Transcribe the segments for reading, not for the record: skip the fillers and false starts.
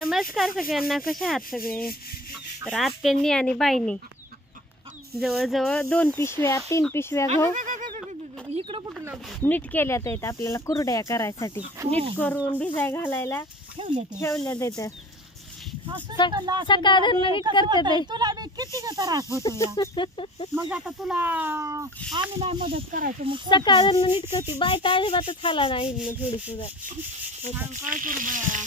नमस्कार सगळ्यांना, कसे आहात सगळे? तर आत्यांनी आणि बाईंनी जवळजवळ 2 पिशव्या 3 पिशव्या गहू नीट केल्यात आहेत आपल्याला कुरड्या करायसाठी. नीट करून भिजाय घालायला ठेवल्या देत. सकाळ नीट करते तुला किती त्रास होतो मग आता तुला आम्ही नाही मदत करायचं मग सकाळ नीट करते. बाय तर अजिबातच खाला नाही थोडी सुद्धा. काय करू बाया,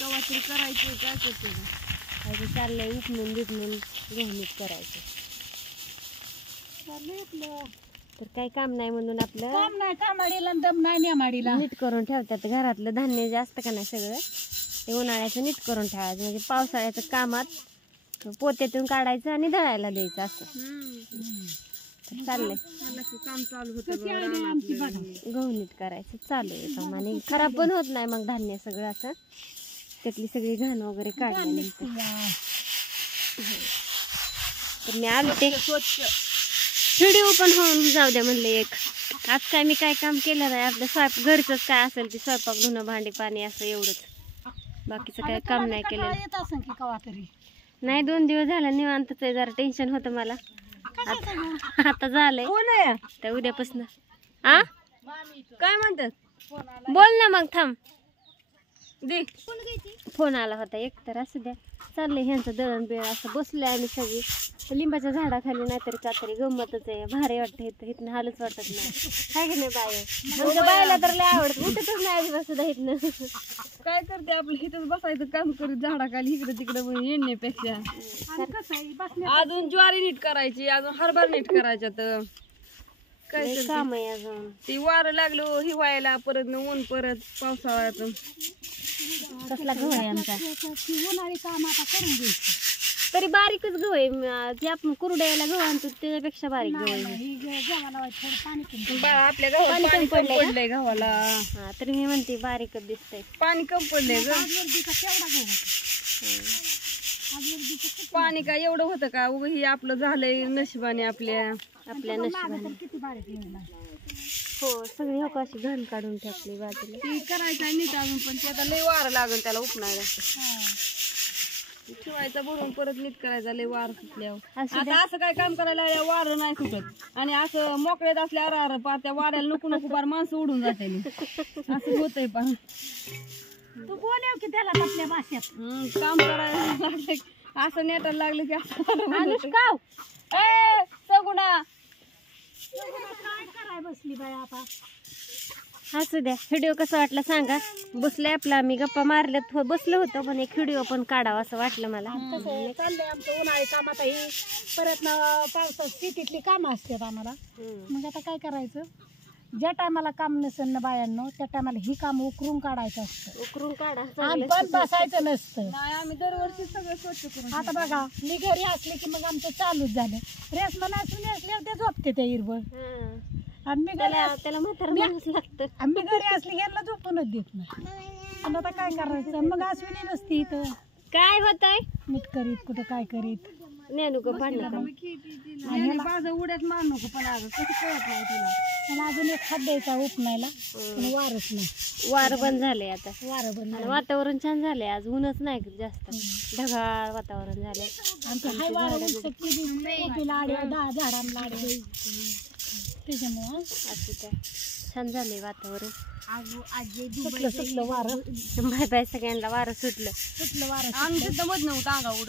तेव्हा तरी करायचं. काय करते चाललंय उठणून बिटणून गहू नीट करायचं. तर काही काम नाही म्हणून आपलं काम नाही, कामाडीला दम नाही न्यामाडीला नीट करून ठेवतात. घरातलं धान्य जास्त का नाही सगळं ते उन्हाळ्याचं नीट करून ठेवायचं, म्हणजे पावसाळ्याचं कामात पोत्यातून काढायचं आणि दळायला द्यायचं असं चाललंय. काम चालू होतं, गहू नीट करायचं चालू आहे काम. आणि खराब पण होत नाही मग धान्य सगळं असं, त्यातली सगळी घाण वगैरे काढल्यानंतर. तर मी आलो ते व्हिडिओ पण होऊन जाऊ द्या म्हणले एक. आज काय मी काय काम केलं नाही, आपलं स्वयंपाक घरचंच काय असेल ते स्वयंपाक धुणं भांडी पाणी असं एवढंच, बाकीचं काय काम नाही केलं. नाही 2 दिवस झाला निवांतच आहे, जरा टेन्शन होतं मला. आता झालंय तर उद्यापासून. आ काय म्हणतात, बोल ना मग, थांब दे. फोन आला होता एक. तर असू द्या, चाललंय ह्यांचं दळण बिळ. असं बसलंय आम्ही सगळी लिंबाच्या झाडाखाली, नाहीतरी कातरी गंमतच आहे. भारी वाटतं इथं, इथनं हालच वाटत नाही. काय की नाही बाय, आमच्या बायला तर लय आवडत, उठतच नाही अजिबात सुद्धा इथनं. काय करते आपलं इथंच बसायचं काम करू झाडाखाली, इकडे तिकडे येण्यापेक्षा. अजून ज्वारी नीट करायची, अजून हरभरा नीट करायच्या. तर काय काम आहे अजून. ती वारं लागलो हिवायला, परत ऊन, परत पावसाळ्यात. कसला गहू आहे आमचा, उन्हाळी काम आता करून घ्यायचं. तरी बारीकच गहू आहे. जे आपण कुरड्याला गहू आणतो त्याच्यापेक्षा बारीक गहू आहे. आपल्या गव्हाला पाणी पडलंय गव्हाला. हा, तरी मी म्हणते बारीकच दिसतंय. पाणी कम पडलंय ग. पाणी काय एवढं होतं का? उग ही आपलं झालंय नशिबाने, आपल्या नशिबाने. हो, सगळी अशी घाण काढून टाकली बाजूला. ती करायचं आहे नीट अजून, पण ते आता लय वारं लागेल त्याला उपणायला. ठेवायचा भरून परत नीट करायचा, लय वार सुटल्यावर. आता असं काय काम करायला वारं नाही सुटत, आणि असं मोकळ्यात असल्या त्या वाऱ्याला नको नको बार माणसं उडून जाते. असं होतंय पण. तू बोलव की त्याला आपल्या भाषेत. काम करायला लागले असं नेटायला लागले की असं सगुणा काय कराय बसली बाय आता. असू द्या, व्हिडिओ कसा वाटला सांगा. बसले आपला आम्ही गप्पा मारल्यात, बसलो होतो, पण एक व्हिडिओ पण काढावा असं वाटलं मला. कसं चाललंय आमचं उन्हाळी काम. आता ही परत पावसात शेतीतली कामं असतात आम्हाला. मग आता काय करायचं, ज्या टायमाला काम नसेल ना बायांनो, त्या टायमाला ही काम उकरून काढायचं असतं. उकरून काढा, पण बसायचं नसतं. आम्ही दरवर्षी सगळं स्वच्छ करून. आता बघा, मी घरी असले की मग आमचं चालूच झालं. रेसमा नसून असल्यावर ते झोपते त्या हिरवळ. आणि मी त्याला म्हातार माणूस लागतं. आम्ही घरी असली यांना झोपूनच देत नाही. आणि आता काय करायचं, मग अश्विनी नसती इथं. काय होत आहे मीठ करीत कुठं काय करीत नेनू का भांडण उड्यात मार नको. पण कसं कळत नाही तिला. मला अजून एक हात द्यायचा उपनायला, पण वारच नाही. वार बंद झाले आता, वारं बंद. वातावरण छान झाले आज, ऊनच नाही जास्त, ढगाळ वातावरण झाले. त्याच्यामुळे असं त्या छान झाले वातावरण. सुटलं वारं. बाय बाय सगळ्यांना. वारं सुटलं वारं. आम्ही तिथं मधनं अंगा उडत.